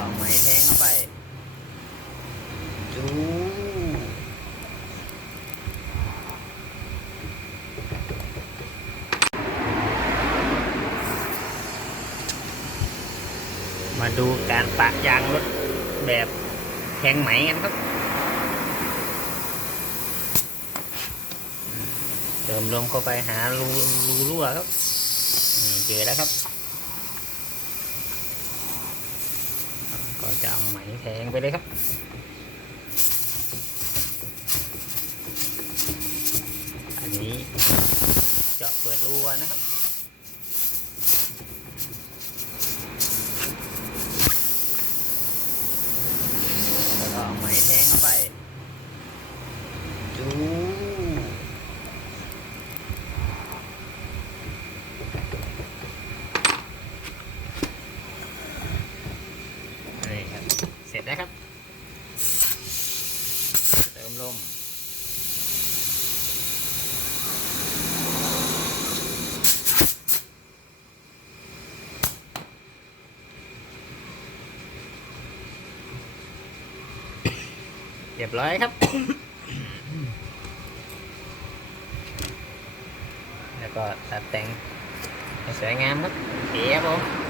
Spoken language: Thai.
ต่ไหมแทงเข้าไป ดูมาดูการปะยางรถแบบแทงไหมกันครับ เติมลมเข้าไปหารูรูรั่วครับ นี่เจอแล้วครับ จะเอาไหมแทงไปเลยครับอันนี้เจาะเปิดรูก่อนนะครับแล้วก็เอาไหมแทงเข้าไปจูนี่ครับ เสร็จแล้วครับ เติม ลมเรียบร้อยครับ แล้วก็ตัดแต่งให้สวยงามครับเคครับผม